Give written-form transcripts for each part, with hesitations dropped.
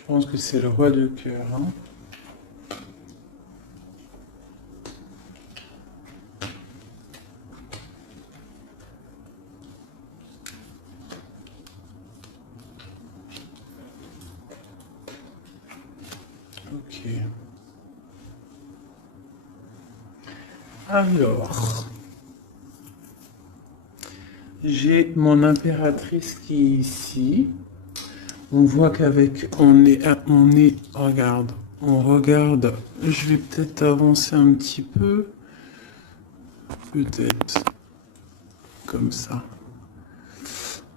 Je pense que c'est le roi de cœur. Hein. Ok. Alors, j'ai mon impératrice qui est ici. On voit qu'avec, regarde, on regarde, je vais peut-être avancer un petit peu, peut-être, comme ça.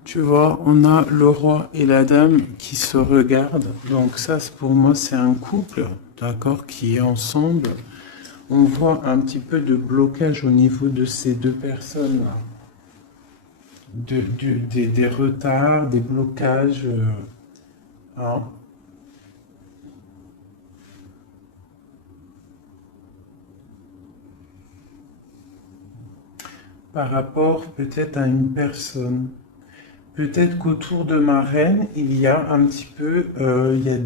Tu vois, on a le roi et la dame qui se regardent, donc ça, pour moi, c'est un couple, d'accord, qui est ensemble. On voit un petit peu de blocage au niveau de ces deux personnes-là. Des retards, des blocages, hein. Par rapport peut-être à une personne. Peut-être qu'autour de ma reine, il y a un petit peu, il y a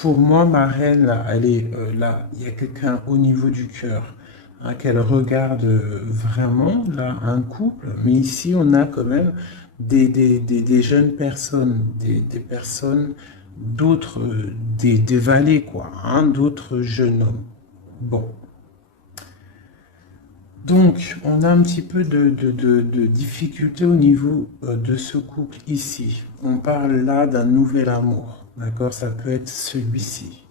Pour moi, ma reine, là, elle est là, il y a quelqu'un au niveau du cœur, hein, qu'elle regarde vraiment, là, un couple. Mais ici, on a quand même des jeunes personnes, des personnes, d'autres, des valets, quoi, hein, d'autres jeunes hommes. Bon. Donc, on a un petit peu de difficulté au niveau de ce couple ici. On parle là d'un nouvel amour, d'accord? Ça peut être celui-ci.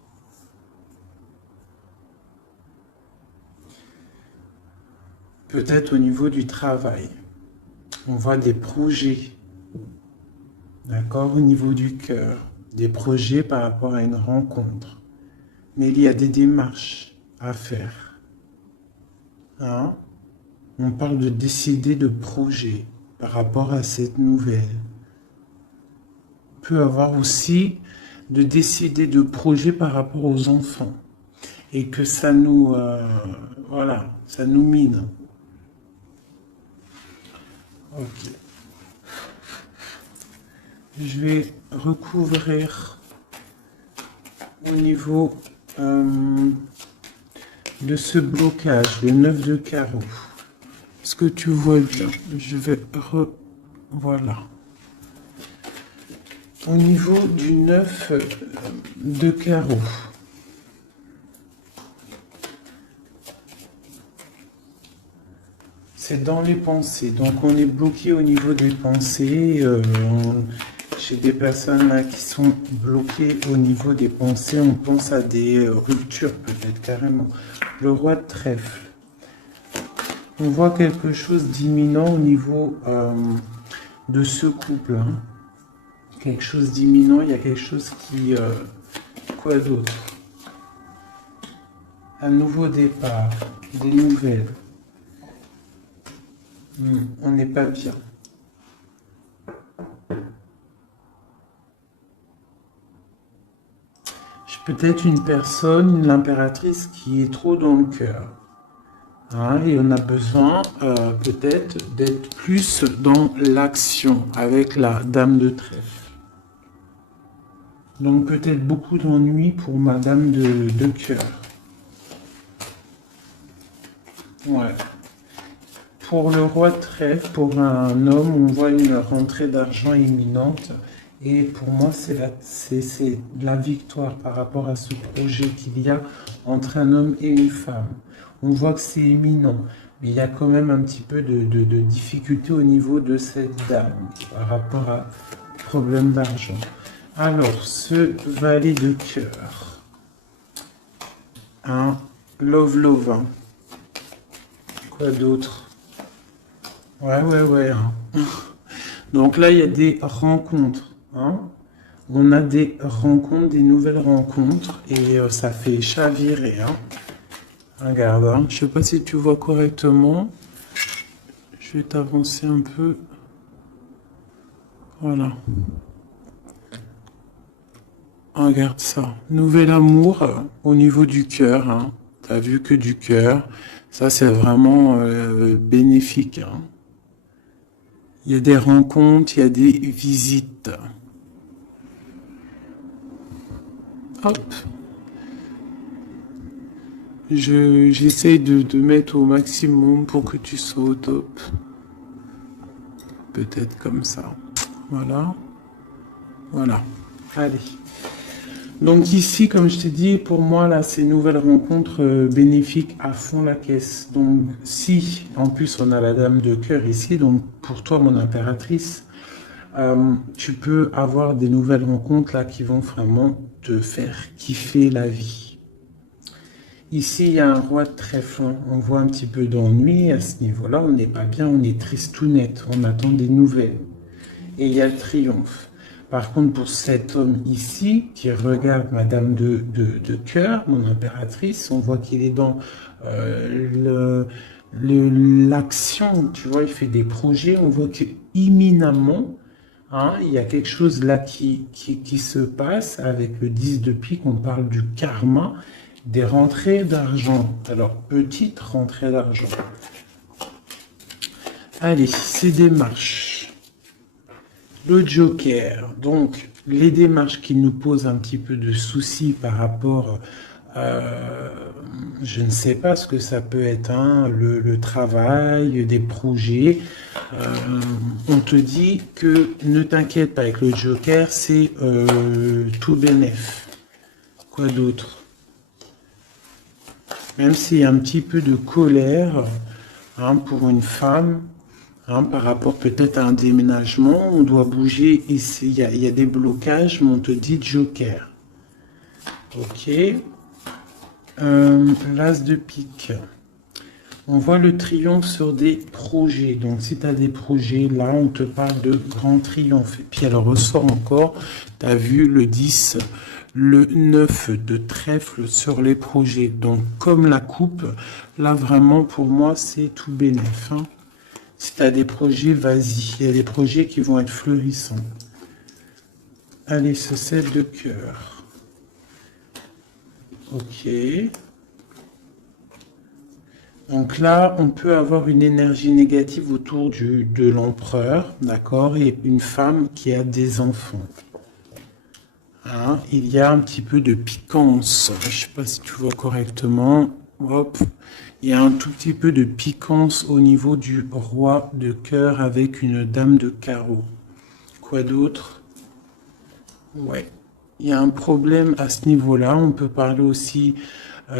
Peut-être au niveau du travail. On voit des projets, d'accord? Au niveau du cœur. Des projets par rapport à une rencontre. Mais il y a des démarches à faire. Hein? On parle de décider de projet par rapport à cette nouvelle. Peut avoir aussi de décider de projets par rapport aux enfants et que ça nous voilà, ça nous mine. Ok. Je vais recouvrir au niveau de ce blocage, le 9 de carreau. Est-ce que tu vois bien? Je vais voilà. Au niveau du 9 de carreau. C'est dans les pensées. Donc on est bloqué au niveau des pensées. Chez des personnes là, qui sont bloquées au niveau des pensées, on pense à des ruptures peut-être carrément. Le roi de trèfle. On voit quelque chose d'imminent au niveau de ce couple. Hein. Quelque chose d'imminent, il y a quelque chose qui... quoi d'autre? Un nouveau départ, des nouvelles. On n'est pas bien. Peut-être une personne, l'impératrice, qui est trop dans le cœur. Hein, et on a besoin peut-être d'être plus dans l'action avec la dame de trèfle. Donc peut-être beaucoup d'ennuis pour ma dame de cœur. Ouais. Pour le roi de trèfle, pour un homme, on voit une rentrée d'argent imminente. Et pour moi, c'est la victoire par rapport à ce projet qu'il y a entre un homme et une femme. On voit que c'est imminent, mais il y a quand même un petit peu de difficulté au niveau de cette dame par rapport à problème d'argent. Alors, ce valet de cœur, un love, hein. Quoi d'autre? Ouais. Hein. Donc là, il y a des rencontres. Hein. On a des rencontres, des nouvelles rencontres, et ça fait chavirer. Hein. Regarde, hein. Je ne sais pas si tu vois correctement. Je vais t'avancer un peu. Voilà. Regarde ça. Nouvel amour au niveau du cœur. Hein. Tu as vu que du cœur. Ça, c'est vraiment bénéfique. Hein. Il y a des rencontres, il y a des visites. Hop. J'essaye de mettre au maximum pour que tu sois au top. Peut-être comme ça. Voilà. Voilà. Allez. Donc ici, comme je t'ai dit, pour moi, là, ces nouvelles rencontres bénéfiques à fond la caisse. Donc si, en plus, on a la dame de cœur ici, donc pour toi, mon impératrice, tu peux avoir des nouvelles rencontres là qui vont vraiment te faire kiffer la vie. Ici, il y a un roi de trèfle. On voit un petit peu d'ennui à ce niveau-là. On n'est pas bien, on est triste tout net. On attend des nouvelles. Et il y a le triomphe. Par contre, pour cet homme ici, qui regarde Madame de cœur, mon impératrice, on voit qu'il est dans l'action, tu vois, il fait des projets, on voit que imminemment, hein, il y a quelque chose là qui se passe avec le 10 de pique, on parle du karma, des rentrées d'argent. Alors, petite rentrée d'argent. Allez, ces démarches. Le Joker, donc les démarches qui nous posent un petit peu de soucis par rapport, je ne sais pas ce que ça peut être, hein, le travail, des projets. On te dit que ne t'inquiète pas avec le Joker, c'est tout bénef. Quoi d'autre? Même s'il y a un petit peu de colère, hein, pour une femme, hein, par rapport peut-être à un déménagement, on doit bouger ici, il y a des blocages, mais on te dit Joker. Ok. L'as de pique. On voit le triomphe sur des projets. Donc si tu as des projets, là on te parle de grand triomphe. Et puis elle ressort encore, tu as vu le 10, le 9 de trèfle sur les projets. Donc comme la coupe, là vraiment pour moi c'est tout bénef, hein. Si tu as des projets, vas-y. Il y a des projets qui vont être florissants. Allez, ce 7 de cœur. Ok. Donc là, on peut avoir une énergie négative autour de l'empereur, d'accord, et une femme qui a des enfants. Hein, il y a un petit peu de piquance. Je ne sais pas si tu vois correctement. Hop. Il y a un tout petit peu de piquance au niveau du roi de cœur avec une dame de carreau. Quoi d'autre? Ouais. Il y a un problème à ce niveau-là. On peut parler aussi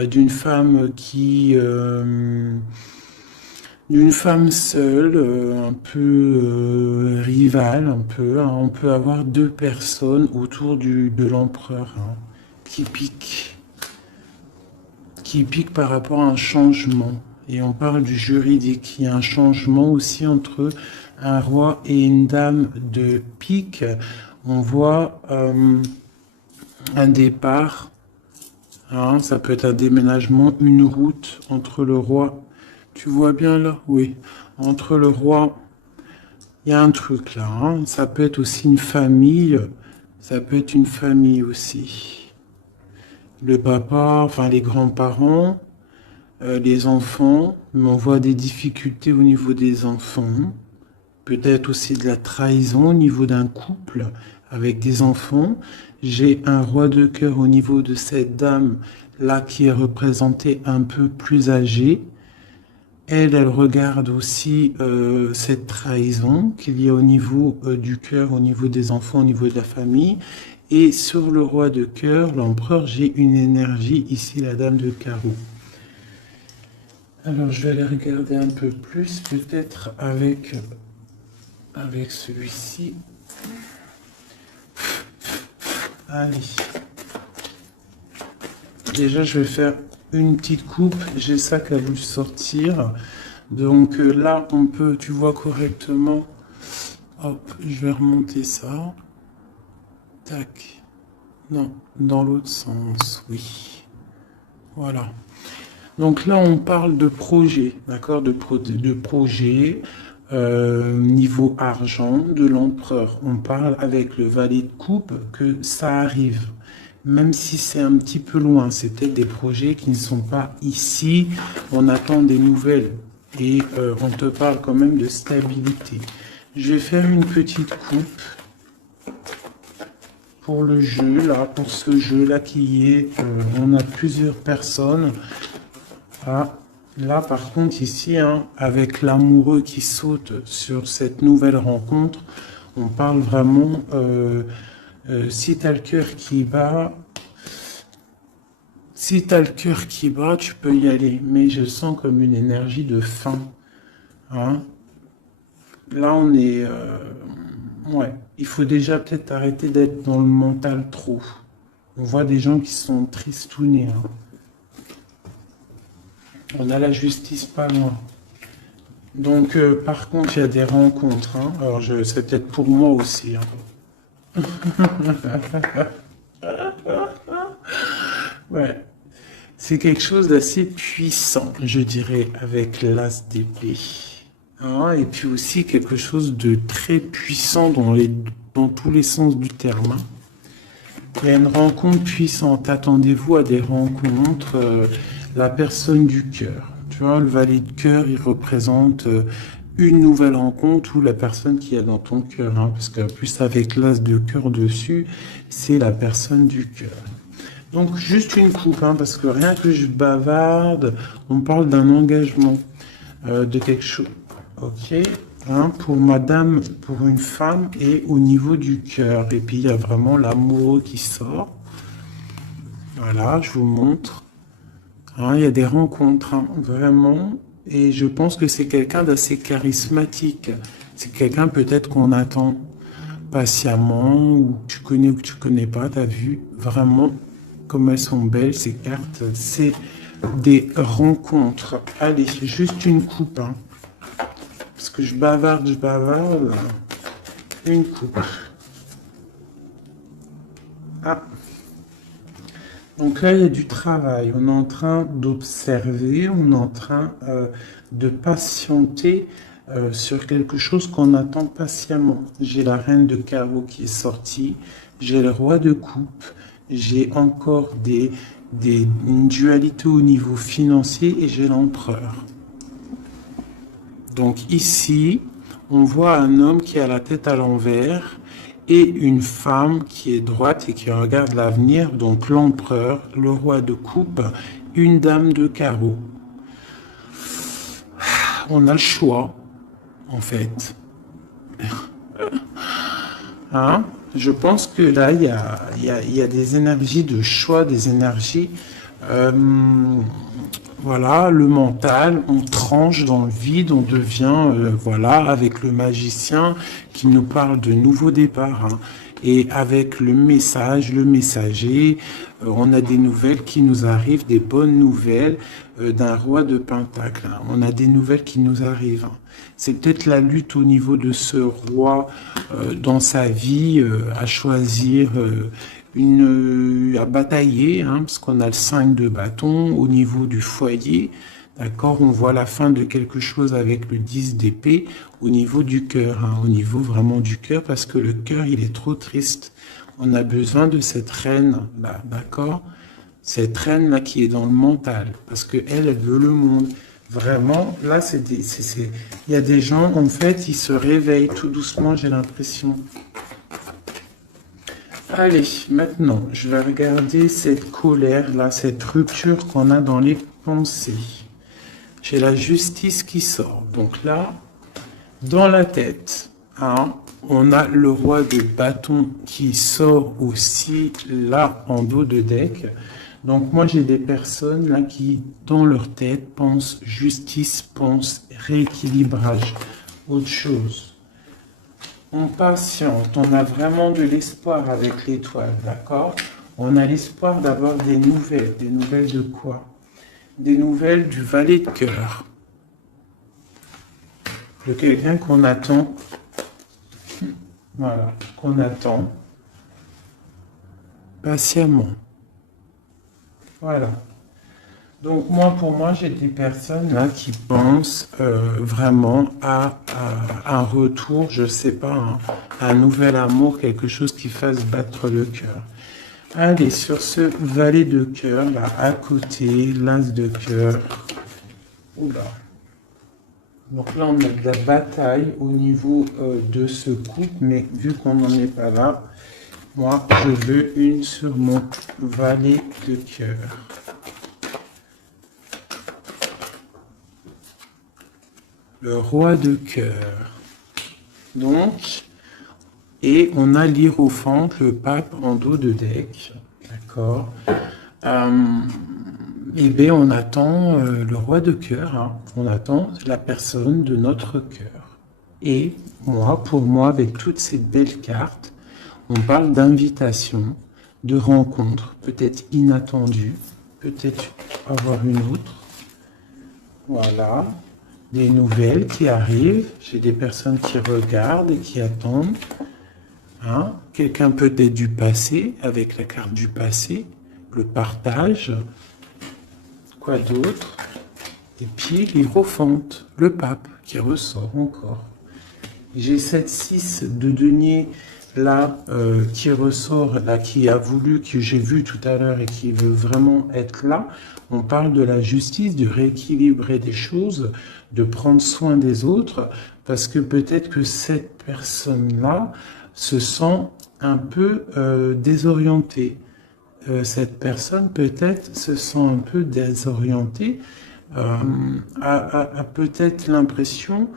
d'une femme d'une femme seule, un peu rivale, un peu, hein. On peut avoir deux personnes autour de l'empereur, hein, qui piquent. Qui pique par rapport à un changement. Et on parle du juridique. Il y a un changement aussi entre un roi et une dame de pique. On voit un départ. Hein, ça peut être un déménagement, une route entre le roi. Tu vois bien là? Oui. Entre le roi, il y a un truc là. Hein. Ça peut être aussi une famille. Ça peut être une famille aussi. Le papa, enfin les grands-parents, les enfants, mais on voit des difficultés au niveau des enfants, peut-être aussi de la trahison au niveau d'un couple avec des enfants. J'ai un roi de cœur au niveau de cette dame là qui est représentée un peu plus âgée. Elle regarde aussi cette trahison qu'il y a au niveau du cœur, au niveau des enfants, au niveau de la famille. Et sur le roi de cœur, l'empereur, j'ai une énergie, ici la dame de carreau. Alors je vais aller regarder un peu plus, peut-être avec celui-ci. Allez. Déjà je vais faire une petite coupe, j'ai ça qui a voulu sortir. Donc là on peut, tu vois correctement. Hop, je vais remonter ça. Tac. Non, dans l'autre sens, oui. Voilà. Donc là, on parle de projet, d'accord, de projet, niveau argent, de l'empereur. On parle avec le valet de coupe que ça arrive. Même si c'est un petit peu loin, c'est peut-être des projets qui ne sont pas ici. On attend des nouvelles et on te parle quand même de stabilité. Je vais faire une petite coupe. pour le jeu, là, pour ce jeu-là qui est, on a plusieurs personnes. Ah, là, par contre, ici, hein, avec l'amoureux qui saute sur cette nouvelle rencontre, on parle vraiment, si tu as le cœur qui bat, si tu as le cœur qui bat, tu peux y aller. Mais je sens comme une énergie de faim. Hein. Là, on est... ouais, il faut déjà peut-être arrêter d'être dans le mental trop. On voit des gens qui sont tristounés. Hein. On a la justice pas loin. Donc, par contre, il y a des rencontres. Hein. Alors, c'est peut-être pour moi aussi. Hein. Ouais. C'est quelque chose d'assez puissant, je dirais, avec l'as d'épée. Hein, et puis aussi quelque chose de très puissant dans tous les sens du terme. Hein. Il y a une rencontre puissante. Attendez-vous à des rencontres. La personne du cœur. Tu vois, le valet de cœur, il représente une nouvelle rencontre ou la personne qui est dans ton cœur. Hein, parce que plus avec l'as de cœur dessus, c'est la personne du cœur. Donc, juste une coupe, hein, parce que rien que je bavarde, on parle d'un engagement, de quelque chose. Ok, hein, pour madame, pour une femme et au niveau du cœur. Et puis, il y a vraiment l'amour qui sort. Voilà, je vous montre. Hein, il y a des rencontres, hein, vraiment. Et je pense que c'est quelqu'un d'assez charismatique. C'est quelqu'un peut-être qu'on attend patiemment, ou tu connais ou que tu connais pas, t'as vu vraiment comme elles sont belles ces cartes. C'est des rencontres. Allez, juste une coupe. Hein. Parce que je bavarde. Une coupe. Ah. Donc là, il y a du travail. On est en train d'observer, on est en train de patienter sur quelque chose qu'on attend patiemment. J'ai la reine de carreau qui est sortie, j'ai le roi de coupe, j'ai encore une dualité au niveau financier et j'ai l'empereur. Donc ici, on voit un homme qui a la tête à l'envers et une femme qui est droite et qui regarde l'avenir, donc l'empereur, le roi de coupe, une dame de carreau. On a le choix, en fait. Hein? Je pense que là, il y a des énergies de choix, des énergies... voilà, le mental, on tranche dans le vide, on devient, voilà, avec le magicien qui nous parle de nouveaux départs. Hein. Et avec le message, le messager, on a des nouvelles qui nous arrivent, des bonnes nouvelles d'un roi de Pentacle. Hein. On a des nouvelles qui nous arrivent. Hein. C'est peut-être la lutte au niveau de ce roi dans sa vie à choisir... à batailler, hein, parce qu'on a le 5 de bâton au niveau du foyer, d'accord, on voit la fin de quelque chose avec le 10 d'épée au niveau du cœur, hein, au niveau vraiment du cœur, parce que le cœur, il est trop triste. On a besoin de cette reine, là, d'accord, cette reine-là qui est dans le mental, parce que elle veut le monde. Vraiment, là, il y a des gens, en fait, ils se réveillent tout doucement, j'ai l'impression. Allez, maintenant, je vais regarder cette colère-là, cette rupture qu'on a dans les pensées. J'ai la justice qui sort. Donc là, dans la tête, hein, on a le roi de bâton qui sort aussi là en dos de deck. Donc moi, j'ai des personnes là qui, dans leur tête, pensent justice, pensent rééquilibrage, autre chose. On patiente, on a vraiment de l'espoir avec l'étoile, d'accord? On a l'espoir d'avoir des nouvelles de quoi? Des nouvelles du valet de cœur. De quelqu'un qu'on attend, voilà, qu'on attend patiemment. Voilà. Donc moi, pour moi, j'ai des personnes là qui pensent vraiment à un retour, je sais pas, hein, un nouvel amour, quelque chose qui fasse battre le cœur. Allez, sur ce valet de cœur, là, à côté, l'as de cœur. Oula. Donc là, on a de la bataille au niveau de ce couple, mais vu qu'on n'en est pas là, Moi, je veux une sur mon valet de cœur. Le roi de cœur. Donc, et on a l'hiérophante, le pape en dos de deck. D'accord. Eh bien, on attend le roi de cœur. Hein. On attend la personne de notre cœur. Et moi, pour moi, avec toutes ces belles cartes, on parle d'invitation, de rencontre, peut-être inattendue, peut-être avoir une autre. Voilà. Des nouvelles qui arrivent. J'ai des personnes qui regardent et qui attendent. Hein? Quelqu'un peut-être du passé, avec la carte du passé, le partage. Quoi d'autre? Et puis l'hiérophante, le pape, qui ressort encore. J'ai cette 6 de denier là qui ressort, là qui a voulu, que j'ai vu tout à l'heure et qui veut vraiment être là. On parle de la justice, de rééquilibrer des choses, de prendre soin des autres, parce que peut-être que cette personne-là se sent un peu désorientée. Cette personne peut-être se sent un peu désorientée, a peut-être l'impression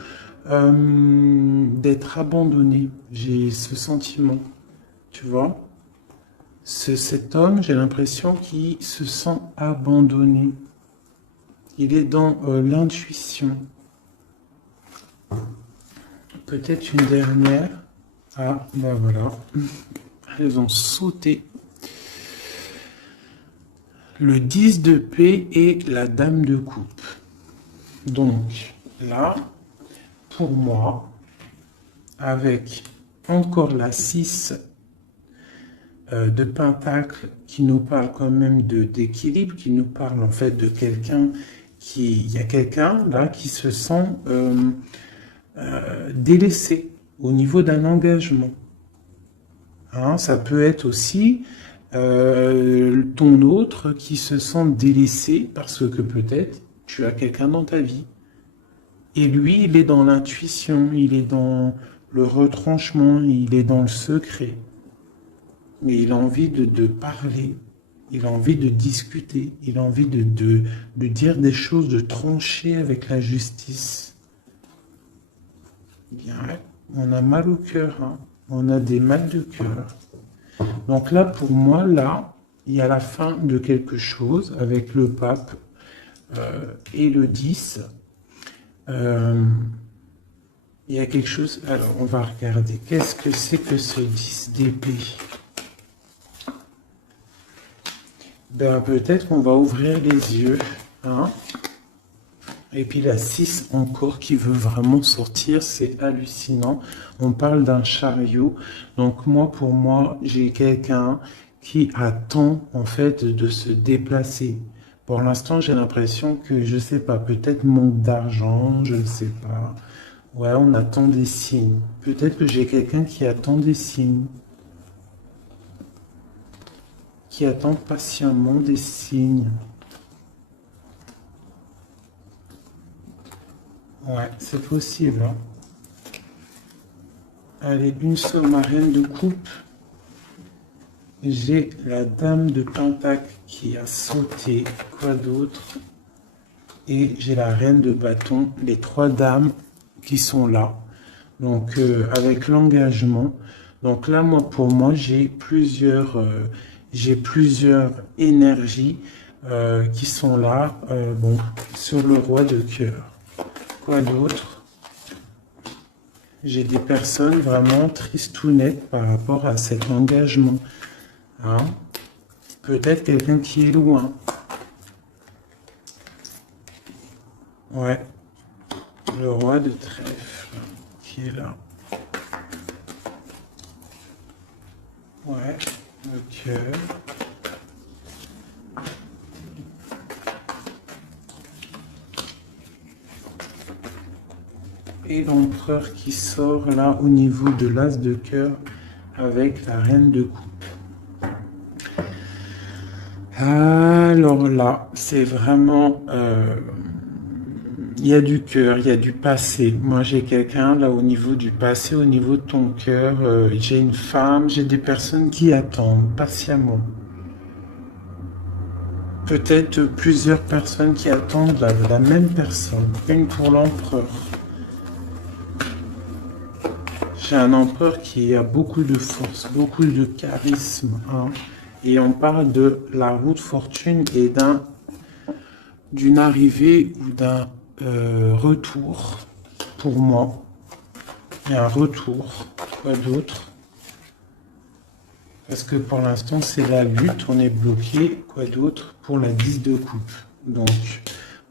d'être abandonnée. J'ai ce sentiment, tu vois. Cet homme, j'ai l'impression qu'il se sent abandonné. Il est dans l'intuition. Peut-être une dernière. Ah, ben voilà. Elles ont sauté. Le 10 de paix et la dame de coupe. Donc, là, pour moi, avec encore la 6 de pentacle qui nous parle quand même d'équilibre, qui nous parle en fait de quelqu'un il y a quelqu'un là qui se sent délaissé au niveau d'un engagement. Hein, ça peut être aussi ton autre qui se sent délaissé parce que peut-être tu as quelqu'un dans ta vie. Et lui, il est dans l'intuition, il est dans le retranchement, il est dans le secret. Mais il a envie de parler, il a envie de discuter, il a envie de dire des choses, de trancher avec la justice. Bien, on a mal au cœur, hein. On a des mal de cœur. Donc là, pour moi, là, il y a la fin de quelque chose avec le pape et le 10. Il y a quelque chose... Alors, on va regarder. Qu'est-ce que c'est que ce 10 d'épée? Ben, peut-être qu'on va ouvrir les yeux. Hein? Et puis la 6 encore qui veut vraiment sortir, c'est hallucinant. On parle d'un chariot. Donc moi, pour moi, j'ai quelqu'un qui attend en fait de se déplacer. Pour l'instant, j'ai l'impression que, je sais pas, peut-être manque d'argent, je ne sais pas. Ouais, on attend des signes. Peut-être que j'ai quelqu'un qui attend des signes. Qui attend patiemment des signes. Ouais, c'est possible. Hein. Allez, une seule marraine de coupe. J'ai la dame de pentacle qui a sauté. Quoi d'autre? Et j'ai la reine de bâton. Les 3 dames qui sont là. Donc, avec l'engagement. Donc là, moi, pour moi, j'ai plusieurs énergies qui sont là. Bon, sur le roi de cœur. Quoi d'autre? J'ai des personnes vraiment tristounettes par rapport à cet engagement. Hein? Peut-être quelqu'un qui est loin. Ouais. Le roi de trèfle qui est là. Ouais. Le cœur. Et l'empereur qui sort là au niveau de l'as de cœur avec la reine de coupe. Alors là, c'est vraiment il y a du cœur, il y a du passé. Moi, j'ai quelqu'un là au niveau du passé, au niveau de ton cœur. J'ai une femme, j'ai des personnes qui attendent patiemment. Peut-être plusieurs personnes qui attendent la même personne. Une pour l'empereur. J'ai un empereur qui a beaucoup de force, beaucoup de charisme, hein. Et on parle de la route fortune et d'une arrivée ou d'un retour. Pour moi, il y a un retour. Quoi d'autre? Parce que pour l'instant, c'est la lutte, on est bloqué. Quoi d'autre? Pour la 10 de coupe. Donc,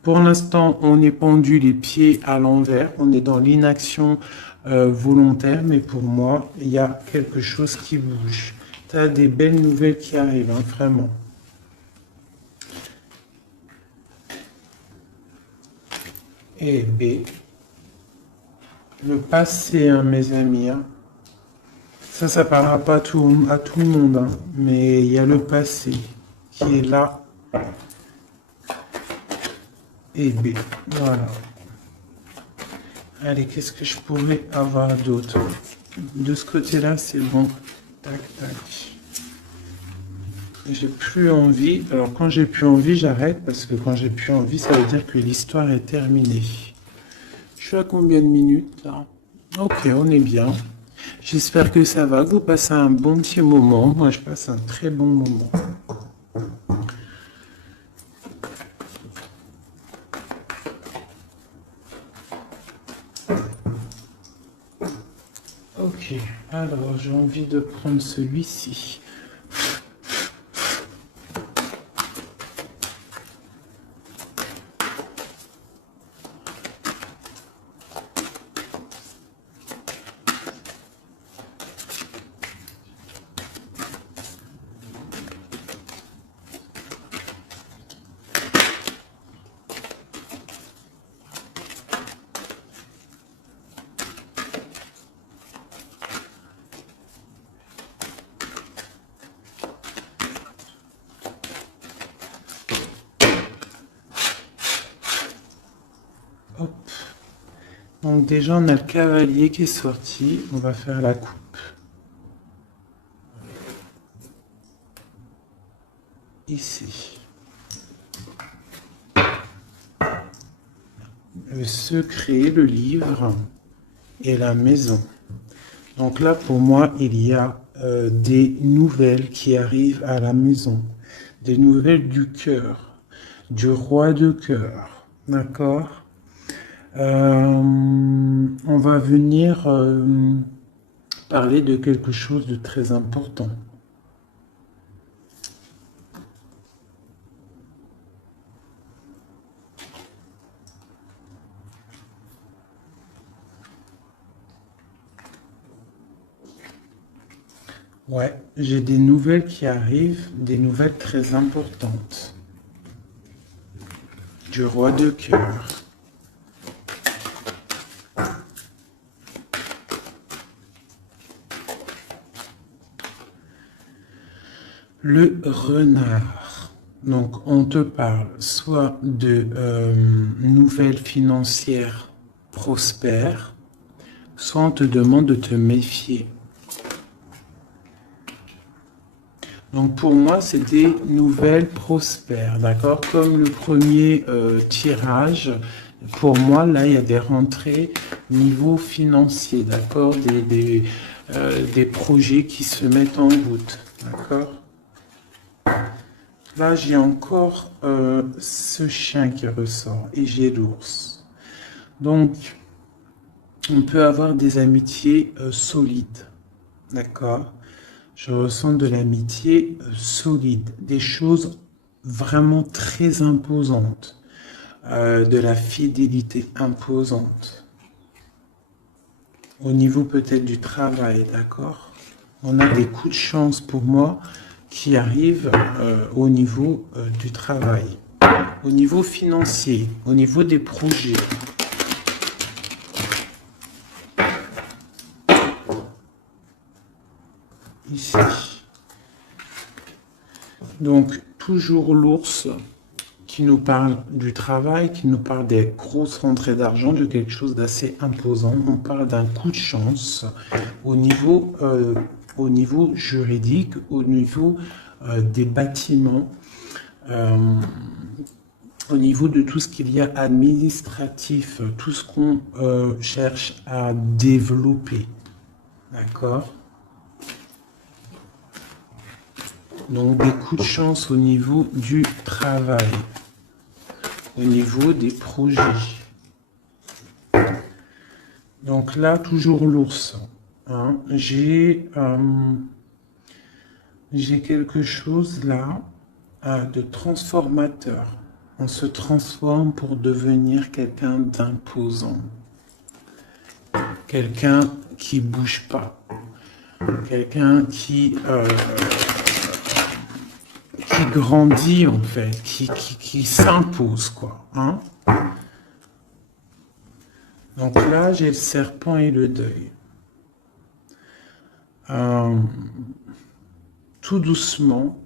pour l'instant, on est pendu les pieds à l'envers. On est dans l'inaction volontaire. Mais pour moi, il y a quelque chose qui bouge. Tu as des belles nouvelles qui arrivent, hein, vraiment. Et B. Le passé, hein, mes amis. Hein. Ça parlera pas à tout le monde, hein, mais il y a le passé qui est là. Et B. Voilà. Allez, qu'est-ce que je pourrais avoir d'autre? De ce côté-là, c'est bon. Tac, tac. J'ai plus envie. Alors, quand j'ai plus envie, j'arrête, parce que quand j'ai plus envie, ça veut dire que l'histoire est terminée. Je suis à combien de minutes, là? Ok, on est bien. J'espère que ça va, que vous passez un bon petit moment. Moi, je passe un très bon moment. Ok, alors j'ai envie de prendre celui-ci. Hop. Donc déjà, on a le cavalier qui est sorti. On va faire la coupe. Ici. Le secret, le livre et la maison. Donc là, pour moi, il y a des nouvelles qui arrivent à la maison. Des nouvelles du cœur. Du roi de cœur. D'accord? On va venir parler de quelque chose de très important. Ouais, j'ai des nouvelles qui arrivent, des nouvelles très importantes. Du roi de cœur. Le renard. Donc, on te parle soit de nouvelles financières prospères, soit on te demande de te méfier. Donc, pour moi, c'est des nouvelles prospères, d'accord? Comme le premier tirage, pour moi, là, il y a des rentrées niveau financier, d'accord? Des projets qui se mettent en route, d'accord? Là, j'ai encore ce chien qui ressort et j'ai l'ours. Donc, on peut avoir des amitiés solides. D'accord? Je ressens de l'amitié solide, des choses vraiment très imposantes, de la fidélité imposante. Au niveau peut-être du travail, d'accord? On a des coups de chance pour moi qui arrivent au niveau du travail, au niveau financier, au niveau des projets. Ici. Donc, toujours l'ours qui nous parle du travail, qui nous parle des grosses rentrées d'argent, de quelque chose d'assez imposant. On parle d'un coup de chance au niveau juridique, au niveau des bâtiments, au niveau de tout ce qu'il y a administratif, tout ce qu'on cherche à développer. D'accord? Donc des coups de chance au niveau du travail, au niveau des projets. Donc là, toujours l'ours. Hein. J'ai quelque chose là de transformateur. On se transforme pour devenir quelqu'un d'imposant. Quelqu'un qui bouge pas. Quelqu'un qui grandit en fait, qui s'impose quoi. Hein. Donc là, j'ai le serpent et le deuil. Tout doucement,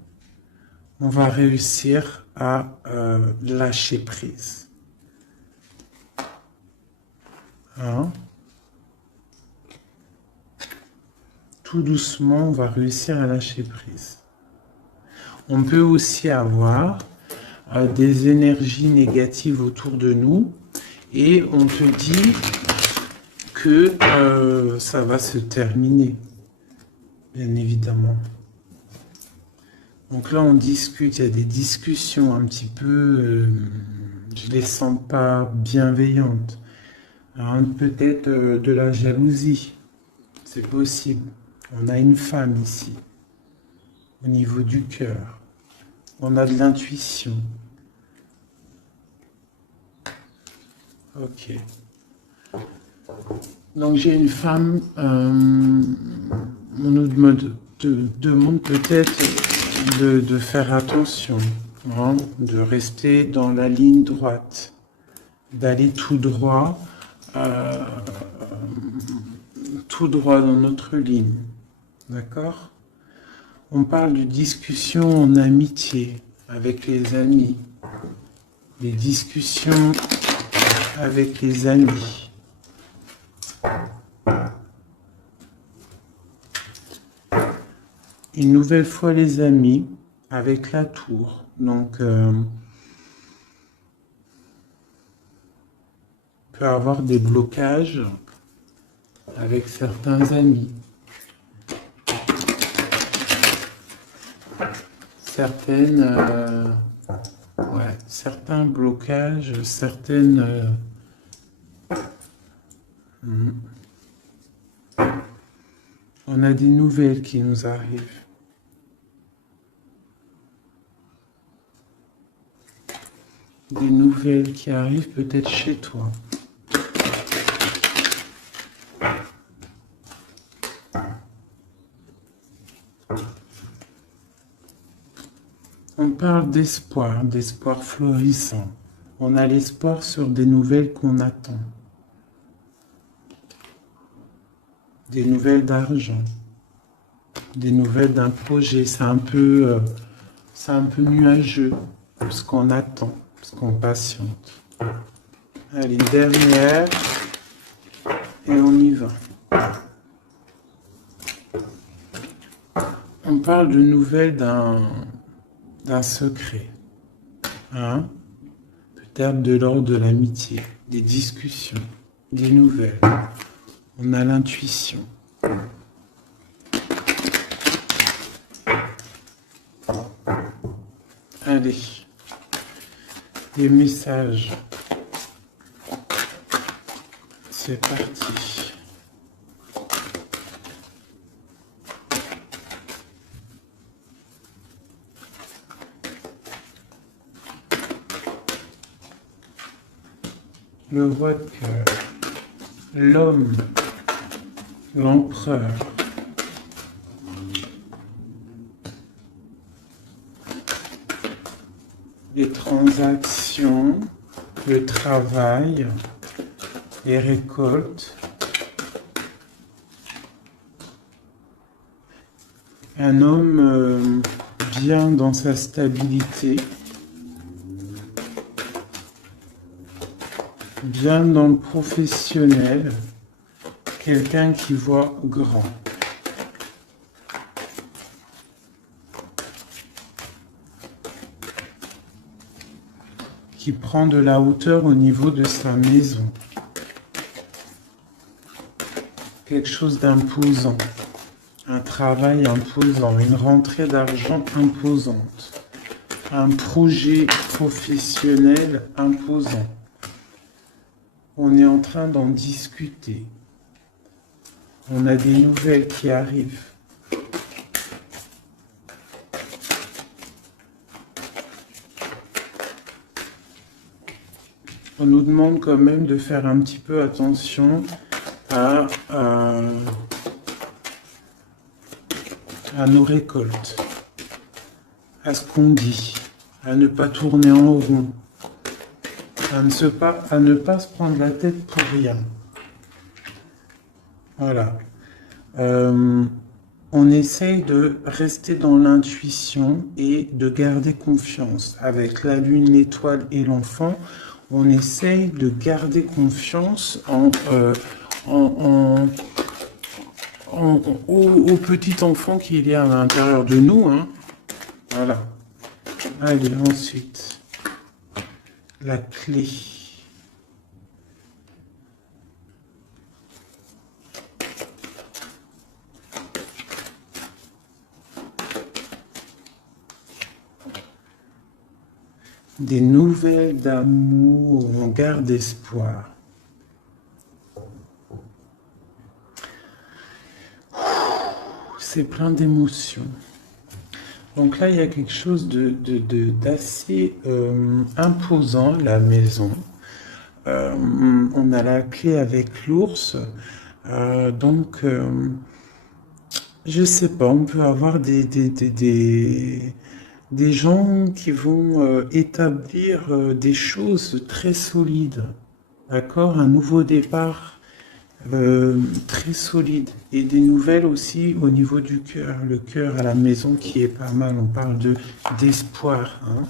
on va réussir à lâcher prise. Hein? Tout doucement, on va réussir à lâcher prise. On peut aussi avoir des énergies négatives autour de nous et on te dit que ça va se terminer, bien évidemment. Donc là, on discute, il y a des discussions un petit peu, je les sens pas bienveillantes. Hein, peut-être de la jalousie, c'est possible. On a une femme ici, au niveau du cœur. On a de l'intuition. Ok. Donc j'ai une femme, on nous demande peut-être de faire attention, hein, de rester dans la ligne droite, d'aller tout droit dans notre ligne. D'accord ? On parle de discussions en amitié avec les amis, des discussions avec les amis. Une nouvelle fois les amis avec la tour. Donc, on peut avoir des blocages avec certains amis. Certains blocages, certaines... On a des nouvelles qui nous arrivent. Des nouvelles qui arrivent peut-être chez toi. On parle d'espoir, d'espoir florissant. On a l'espoir sur des nouvelles qu'on attend. Des nouvelles d'argent. Des nouvelles d'un projet. C'est un peu nuageux, ce qu'on attend, ce qu'on patiente. Allez, dernière. Et on y va. On parle de nouvelles d'un secret. Hein? Peut-être de l'ordre de l'amitié, des discussions, des nouvelles. On a l'intuition. Allez, des messages. C'est parti. Le roi de cœur, l'homme, l'empereur, les transactions, le travail, les récoltes, un homme bien dans sa stabilité, bien dans le professionnel, quelqu'un qui voit grand. Qui prend de la hauteur au niveau de sa maison. Quelque chose d'imposant. Un travail imposant, une rentrée d'argent imposante. Un projet professionnel imposant. On est en train d'en discuter. On a des nouvelles qui arrivent. On nous demande quand même de faire un petit peu attention à nos récoltes, à ce qu'on dit, à ne pas tourner en rond, à ne pas se prendre la tête pour rien. Voilà. On essaye de rester dans l'intuition et de garder confiance. Avec la lune, l'étoile et l'enfant, on essaye de garder confiance au petit enfant qu'il y a à l'intérieur de nous. Hein. Voilà. Allez, ensuite, la clé. Des nouvelles d'amour, on garde espoir. C'est plein d'émotions. Donc là, il y a quelque chose d'assez imposant, la maison. On a la clé avec l'ours. Donc, je sais pas, on peut avoir des gens qui vont établir des choses très solides, d'accord? Un nouveau départ très solide et des nouvelles aussi au niveau du cœur. Le cœur à la maison qui est pas mal, on parle d'espoir. Hein?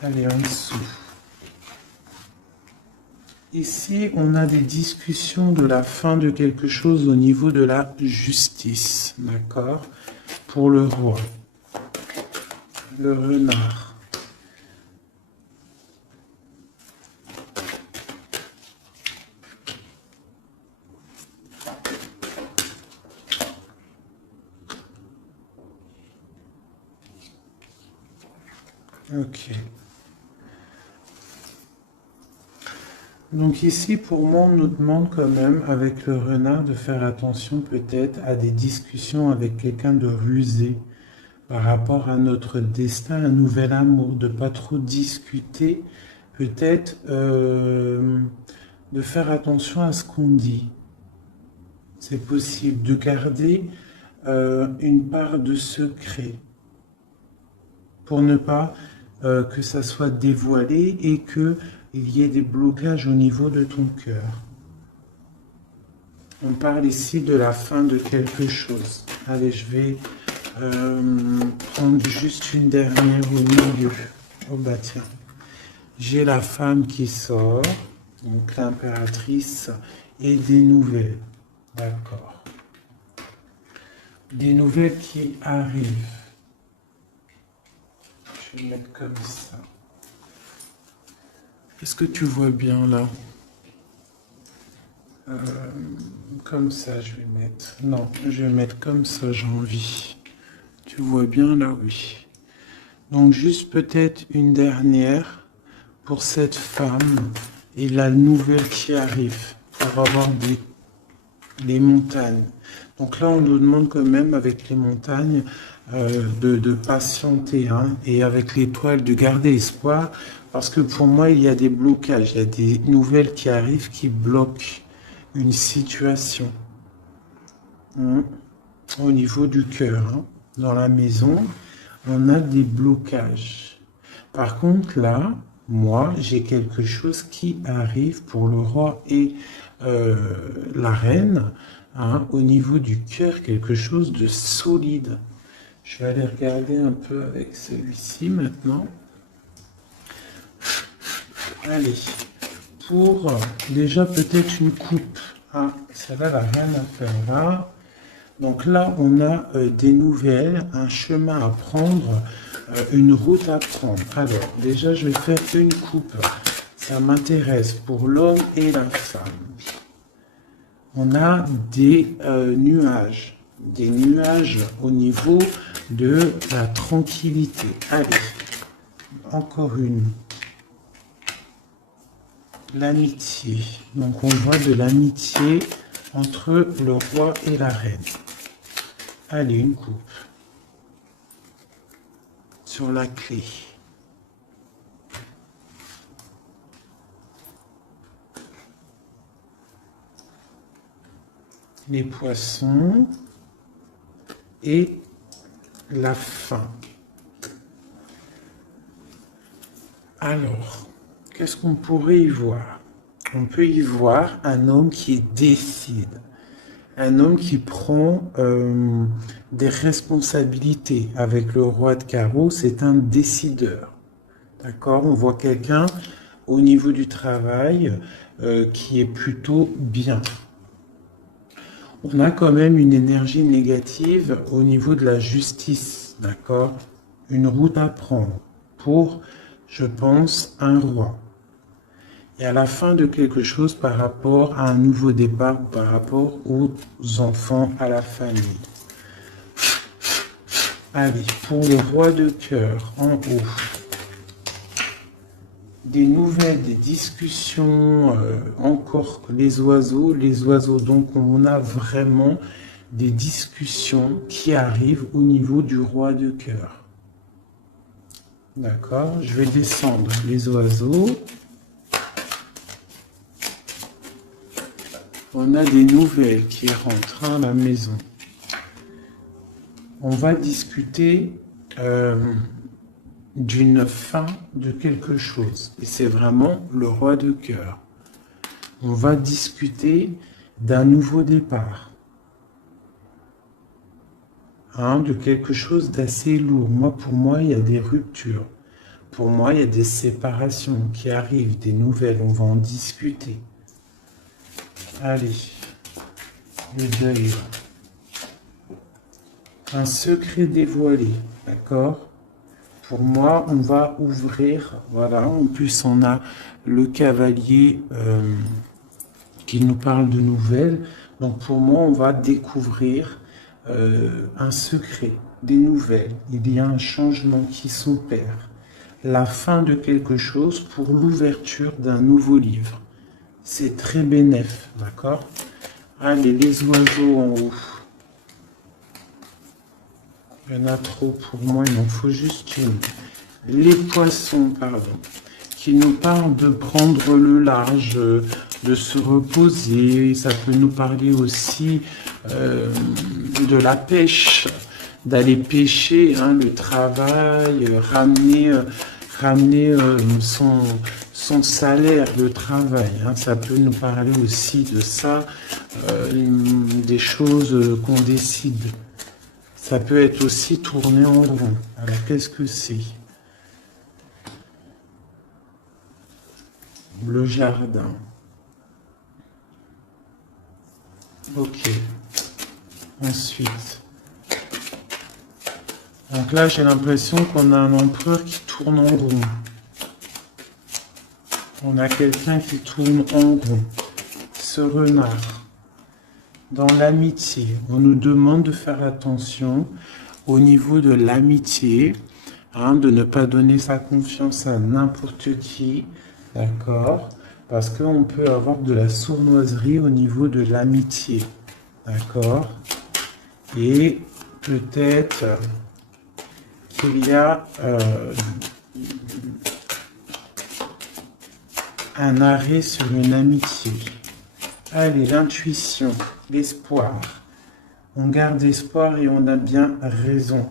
Allez, en dessous. Ici, on a des discussions de la fin de quelque chose au niveau de la justice, d'accord? Pour le roi. Le renard. Ok. Donc ici, pour moi, on nous demande quand même, avec le renard, de faire attention peut-être à des discussions avec quelqu'un de rusé par rapport à notre destin, un nouvel amour, de pas trop discuter, peut-être de faire attention à ce qu'on dit. C'est possible de garder une part de secret pour ne pas que ça soit dévoilé et qu'il y ait des blocages au niveau de ton cœur. On parle ici de la fin de quelque chose. Allez, je vais prendre juste une dernière au milieu. Oh bah tiens, j'ai la femme qui sort, donc l'impératrice, et des nouvelles. D'accord. Des nouvelles qui arrivent. Je vais le mettre comme ça. Est-ce que tu vois bien là? Comme ça, je vais mettre. Non, je vais mettre comme ça, j'ai envie. Tu vois bien là, oui. Donc juste peut-être une dernière pour cette femme et la nouvelle qui arrive pour avoir des montagnes. Donc là, on nous demande quand même avec les montagnes de patienter hein, et avec l'étoile de garder espoir parce que pour moi, il y a des blocages, il y a des nouvelles qui arrivent qui bloquent une situation au niveau du cœur. Hein. Dans la maison, on a des blocages. Par contre, là, moi, j'ai quelque chose qui arrive pour le roi et la reine, hein, au niveau du cœur, quelque chose de solide. Je vais aller regarder un peu avec celui-ci maintenant. Allez, pour déjà peut-être une coupe. Ah, celle-là n'a rien à faire là. Donc là, on a des nouvelles, un chemin à prendre, une route à prendre. Alors, déjà, je vais faire une coupe. Ça m'intéresse pour l'homme et la femme. On a des nuages au niveau de la tranquillité. Allez, encore une. L'amitié. Donc on voit de l'amitié entre le roi et la reine. Allez, une coupe. Sur la clé. Les poissons et la fin. Alors, qu'est-ce qu'on pourrait y voir? On peut y voir un homme qui décide, un homme qui prend des responsabilités. Avec le roi de carreau, c'est un décideur. D'accord? On voit quelqu'un au niveau du travail qui est plutôt bien. On a quand même une énergie négative au niveau de la justice, d'accord? Une route à prendre pour, je pense, un roi. Et à la fin de quelque chose par rapport à un nouveau départ, par rapport aux enfants, à la famille. Allez, pour le roi de cœur, en haut. Des nouvelles, des discussions, encore les oiseaux, donc on a vraiment des discussions qui arrivent au niveau du roi de cœur. D'accord, je vais descendre les oiseaux. On a des nouvelles qui rentrent à la maison. On va discuter d'une fin de quelque chose. Et c'est vraiment le roi de cœur. On va discuter d'un nouveau départ. De quelque chose d'assez lourd. Pour moi, il y a des ruptures. Pour moi, il y a des séparations qui arrivent, des nouvelles. On va en discuter. Allez. Le deuil. Un secret dévoilé. D'accord ? Pour moi, on va ouvrir, voilà, en plus on a le cavalier qui nous parle de nouvelles. Donc pour moi, on va découvrir un secret, des nouvelles. Il y a un changement qui s'opère. La fin de quelque chose pour l'ouverture d'un nouveau livre. C'est très bénéf, d'accord? Allez, les oiseaux en haut. Il y en a trop pour moi, il en faut juste une. Les poissons, pardon, qui nous parlent de prendre le large, de se reposer. Ça peut nous parler aussi de la pêche, d'aller pêcher, le travail, ramener son salaire de travail. Ça peut nous parler aussi de ça, des choses qu'on décide. Ça peut être aussi tourné en rond. Alors, qu'est-ce que c'est? Le jardin. Ok. Ensuite. Donc là, j'ai l'impression qu'on a un empereur qui tourne en rond. On a quelqu'un qui tourne en rond. Ce renard. Dans l'amitié, on nous demande de faire attention au niveau de l'amitié, de ne pas donner sa confiance à n'importe qui, d'accord? Parce qu'on peut avoir de la sournoiserie au niveau de l'amitié, d'accord? Et peut-être qu'il y a un arrêt sur une amitié. Allez, l'intuition, l'espoir. On garde espoir et on a bien raison.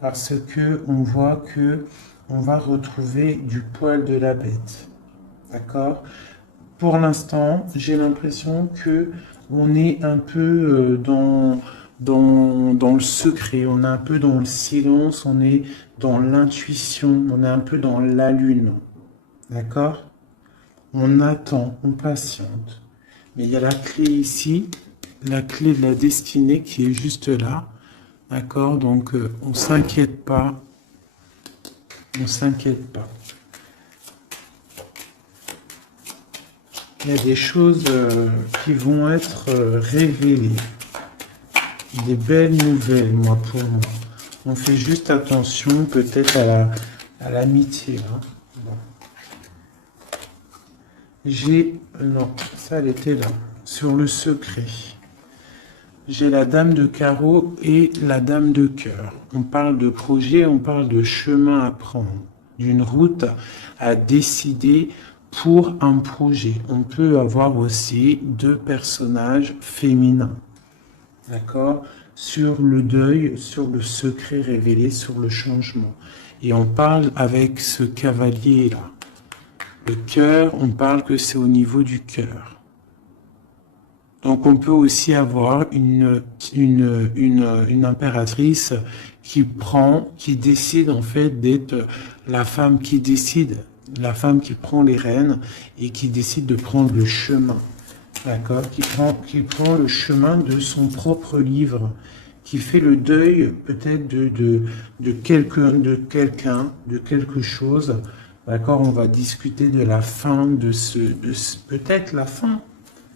Parce que on voit que on va retrouver du poil de la bête. D'accord? Pour l'instant, j'ai l'impression que on est un peu dans le secret, on est un peu dans le silence, on est dans l'intuition, on est un peu dans la lune. D'accord? On attend, on patiente. Mais il y a la clé ici, la clé de la destinée qui est juste là. D'accord? Donc, on s'inquiète pas. On s'inquiète pas. Il y a des choses qui vont être révélées. Des belles nouvelles, moi, pour moi. On fait juste attention, peut-être, à l'amitié. Hein. Bon. Non, ça, elle était là. Sur le secret. J'ai la dame de carreau et la dame de cœur. On parle de projet, on parle de chemin à prendre, d'une route à décider pour un projet. On peut avoir aussi deux personnages féminins, d'accord, sur le deuil, sur le secret révélé, sur le changement. Et on parle avec ce cavalier-là. Le cœur, on parle que c'est au niveau du cœur. Donc on peut aussi avoir une impératrice qui décide en fait d'être la femme qui décide, la femme qui prend les rênes et qui décide de prendre le chemin, d'accord, qui prend le chemin de son propre livre, qui fait le deuil peut-être de quelqu'un, de quelque chose, d'accord. On va discuter de la fin peut-être la fin,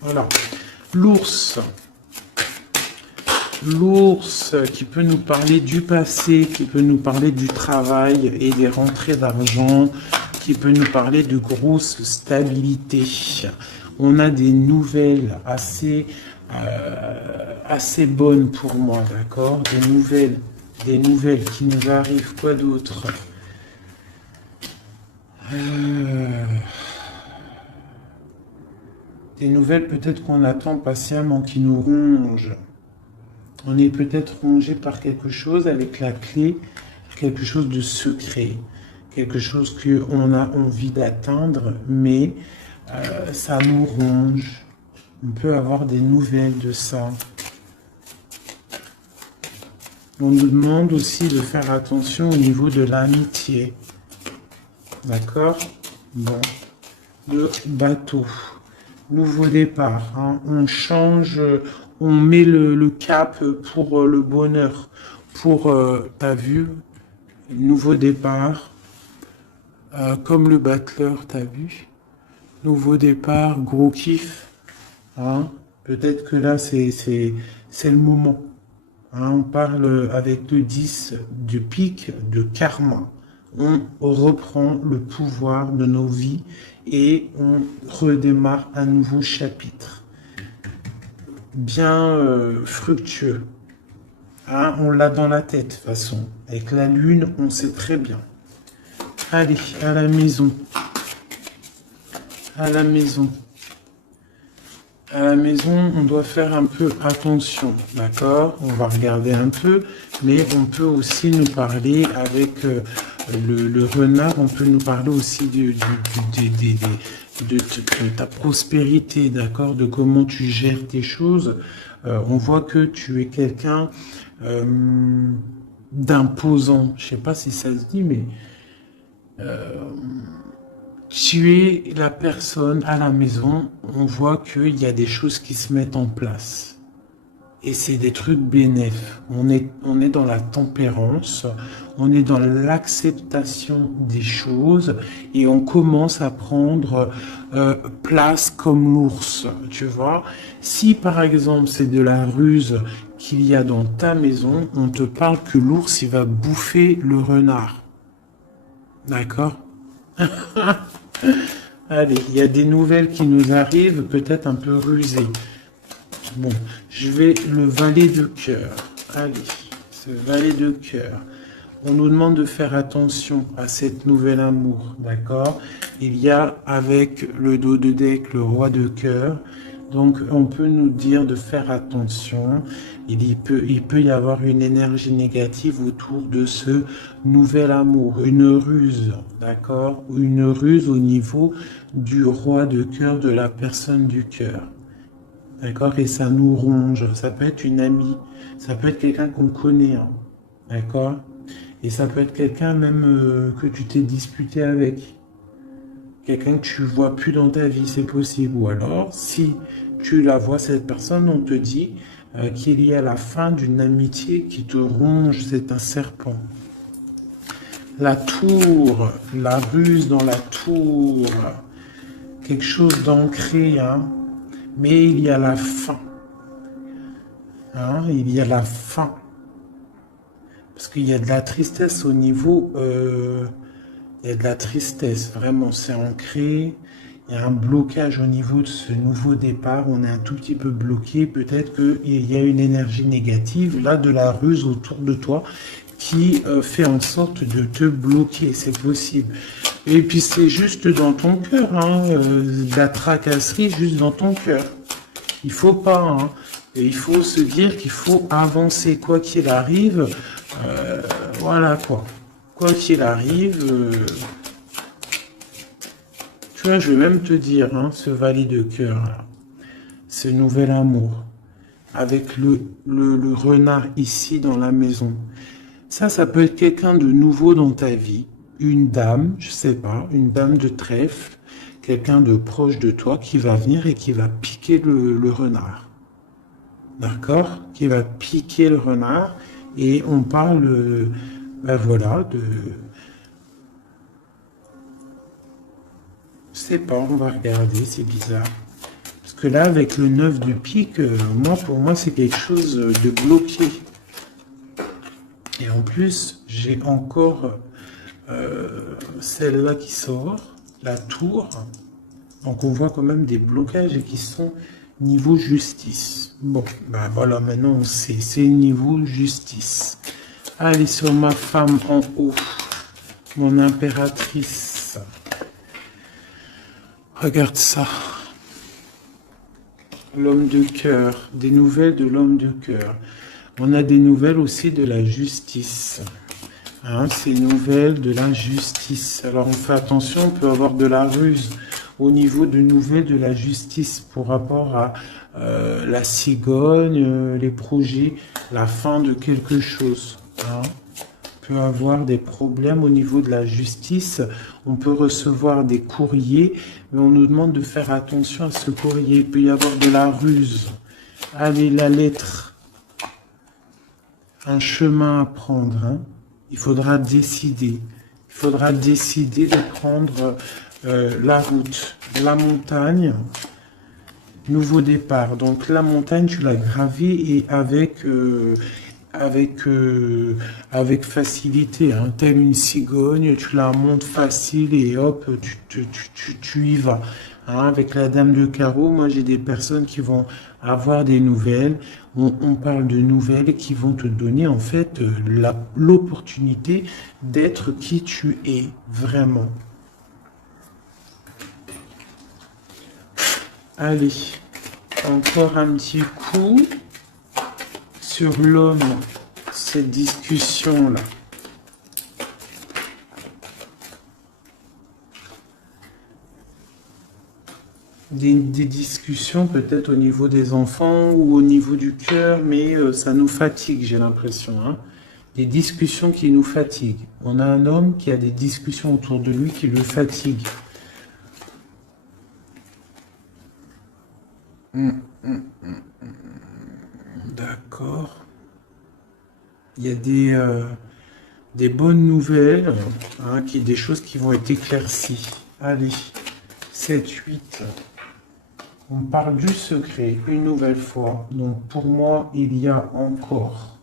voilà. L'ours qui peut nous parler du passé, qui peut nous parler du travail et des rentrées d'argent, qui peut nous parler de grosse stabilité. On a des nouvelles assez bonnes pour moi, d'accord? Des nouvelles qui nous arrivent. Quoi d'autre? Des nouvelles peut-être qu'on attend patiemment, qui nous rongent. On est peut-être rongé par quelque chose avec la clé, quelque chose de secret, quelque chose qu'on a envie d'atteindre, mais ça nous ronge. On peut avoir des nouvelles de ça. On nous demande aussi de faire attention au niveau de l'amitié. D'accord? Bon. Le bateau. Nouveau départ, hein. On change, on met le cap pour le bonheur, pour, t'as vu, nouveau départ, comme le battleur, t'as vu, nouveau départ, gros kiff, hein. Peut-être que là, c'est le moment, hein. On parle avec le 10 du pic de karma. On reprend le pouvoir de nos vies et on redémarre un nouveau chapitre. Bien fructueux. Hein, on l'a dans la tête, de toute façon. Avec la lune, on sait très bien. Allez, à la maison. À la maison. À la maison, on doit faire un peu attention, d'accord? On va regarder un peu, mais on peut aussi nous parler avec le renard, on peut nous parler aussi de ta prospérité, d'accord? De comment tu gères tes choses. On voit que tu es quelqu'un d'imposant. Je sais pas si ça se dit, mais tu es la personne à la maison, on voit qu'il y a des choses qui se mettent en place. Et c'est des trucs bénéfiques. On est dans la tempérance, on est dans l'acceptation des choses et on commence à prendre place comme l'ours, tu vois. Si par exemple c'est de la ruse qu'il y a dans ta maison, on te parle que l'ours il va bouffer le renard. D'accord? Allez, il y a des nouvelles qui nous arrivent, peut-être un peu rusées. Bon, je vais le valet de cœur. Allez, ce valet de cœur. On nous demande de faire attention à cette nouvelle amour, d'accord? Il y a avec le dos de deck le roi de cœur. Donc, on peut nous dire de faire attention. Il peut y avoir une énergie négative autour de ce nouvel amour, une ruse, d'accord? Ou une ruse au niveau du roi de cœur, de la personne du cœur. D'accord? Et ça nous ronge. Ça peut être une amie. Ça peut être quelqu'un qu'on connaît. Hein, d'accord? Et ça peut être quelqu'un même que tu t'es disputé avec. quelqu'un que tu vois plus dans ta vie, c'est possible. Ou alors, si tu la vois, cette personne, on te dit qu'il y a la fin d'une amitié qui te ronge, c'est un serpent. La tour, la ruse dans la tour, quelque chose d'ancré, hein, mais il y a la fin. Hein, il y a la fin. Parce qu'il y a de la tristesse au niveau... il y a de la tristesse, vraiment, c'est ancré. Il y a un blocage au niveau de ce nouveau départ. On est un tout petit peu bloqué. Peut-être qu'il y a une énergie négative, là, de la ruse autour de toi, qui fait en sorte de te bloquer. C'est possible. Et puis, c'est juste dans ton cœur, hein, la tracasserie juste dans ton cœur. Il faut pas, hein. Et il faut se dire qu'il faut avancer, quoi qu'il arrive. Voilà, quoi. Quoi qu'il arrive, tu vois, je vais même te dire, hein, ce valet de cœur, là, ce nouvel amour, avec le renard ici dans la maison. Ça peut être quelqu'un de nouveau dans ta vie, une dame, je sais pas, une dame de trèfle, quelqu'un de proche de toi qui va venir et qui va piquer le renard. D'accord? Qui va piquer le renard. Et on parle, ben voilà, de... Je sais pas, on va regarder, c'est bizarre. Parce que là, avec le 9 de pique, pour moi, c'est quelque chose de bloqué. Et en plus, j'ai encore celle-là qui sort, la tour. Donc on voit quand même des blocages et qui sont niveau justice. Bon, ben voilà, maintenant on sait, c'est niveau justice. Allez, sur ma femme en haut, mon impératrice. Regarde ça. L'homme de cœur, des nouvelles de l'homme de cœur. On a des nouvelles aussi de la justice. Hein, ces nouvelles de la justice. Alors on fait attention, on peut avoir de la ruse au niveau de nouvelles de la justice pour rapport à la cigogne, les projets, la fin de quelque chose. Hein. On peut avoir des problèmes au niveau de la justice. On peut recevoir des courriers, mais on nous demande de faire attention à ce courrier. Il peut y avoir de la ruse. Allez, la lettre. Un chemin à prendre. Hein. Il faudra décider. Il faudra décider de prendre la route, la montagne, nouveau départ. Donc la montagne, tu l'as gravée et avec facilité. Hein. Telle une cigogne, tu la montes facile et hop, tu y vas. Hein. Avec la dame de carreau, moi j'ai des personnes qui vont avoir des nouvelles. On parle de nouvelles qui vont te donner en fait l'opportunité d'être qui tu es vraiment. Allez, encore un petit coup sur l'homme, cette discussion-là. Des discussions peut-être au niveau des enfants ou au niveau du cœur, mais ça nous fatigue, j'ai l'impression. Hein. Des discussions qui nous fatiguent. On a un homme qui a des discussions autour de lui qui le fatiguent. D'accord. Il y a des bonnes nouvelles, hein, des choses qui vont être éclaircies. Allez, 7, 8. On parle du secret, une nouvelle fois. Donc pour moi, il y a encore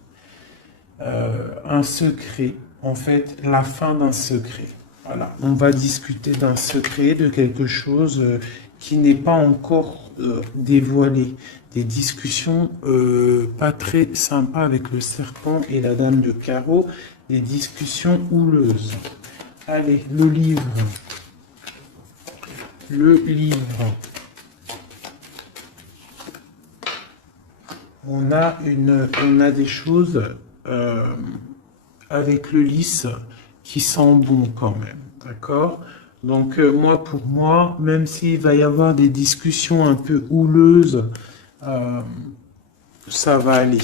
un secret. En fait, la fin d'un secret. Voilà, on va discuter d'un secret, de quelque chose qui n'est pas encore dévoilé. Des discussions pas très sympas avec le serpent et la dame de carreau. Des discussions houleuses. Allez, le livre. Le livre. On a des choses avec le lys qui sent bon quand même, d'accord? Donc pour moi, même s'il va y avoir des discussions un peu houleuses, ça va aller.